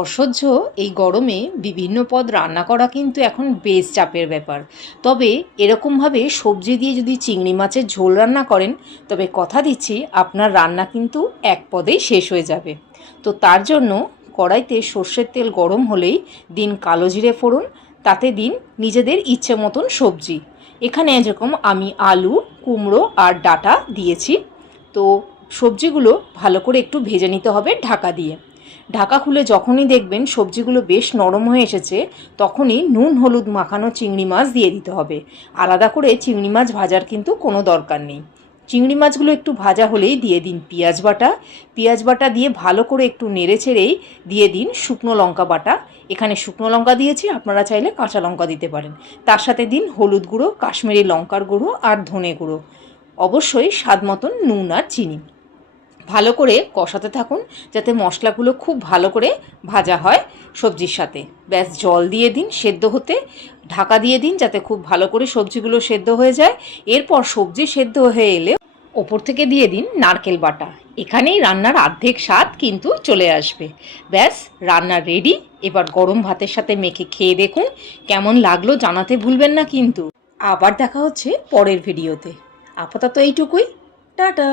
অসহ্য এই গরমে বিভিন্ন পদ রান্না করা কিন্তু এখন বেশ চাপের ব্যাপার। তবে এরকমভাবে সবজি দিয়ে যদি চিংড়ি মাছের ঝোল রান্না করেন, তবে কথা দিচ্ছি আপনার রান্না কিন্তু এক পদেই শেষ হয়ে যাবে। তো তার জন্য কড়াইতে সর্ষের তেল গরম হলেই দিন কালো জিরে ফোড়ন, তাতে দিন নিজেদের ইচ্ছে মতন সবজি। এখানে যেরকম আমি আলু, কুমড়ো আর ডাঁটা দিয়েছি। তো সবজিগুলো ভালো করে একটু ভেজে নিতে হবে ঢাকা দিয়ে। ঢাকা খুলে যখনই দেখবেন সবজিগুলো বেশ নরম হয়ে এসেছে, তখনই নুন হলুদ মাখানো চিংড়ি মাছ দিয়ে দিতে হবে। আলাদা করে চিংড়ি মাছ ভাজার কিন্তু কোনো দরকার নেই। চিংড়ি মাছগুলো একটু ভাজা হলেই দিয়ে দিন পেঁয়াজ বাটা। পেঁয়াজ বাটা দিয়ে ভালো করে একটু নেড়ে ছেড়েই দিয়ে দিন শুকনো লঙ্কা বাটা। এখানে শুকনো লঙ্কা দিয়েছি, আপনারা চাইলে কাঁচা লঙ্কা দিতে পারেন। তার সাথে দিন হলুদ গুঁড়ো, কাশ্মীরি লঙ্কার গুঁড়ো আর ধনে গুঁড়ো। অবশ্যই স্বাদ মতন নুন আর চিনি। ভালো করে কষাতে থাকুন যাতে মশলাগুলো খুব ভালো করে ভাজা হয় সবজির সাথে। ব্যাস জল দিয়ে দিন সেদ্ধ হতে, ঢাকা দিয়ে দিন যাতে খুব ভালো করে সবজিগুলো সেদ্ধ হয়ে যায়। এরপর সবজি সেদ্ধ হয়ে এলে ওপর থেকে দিয়ে দিন নারকেল বাটা। এখানেই রান্নার অর্ধেক স্বাদ কিন্তু চলে আসবে। ব্যাস রান্না রেডি। এবার গরম ভাতের সাথে মেখে খেয়ে দেখুন কেমন লাগলো, জানাতে ভুলবেন না কিন্তু। আবার দেখা হচ্ছে পরের ভিডিওতে। আপাতত এইটুকুই। টাটা।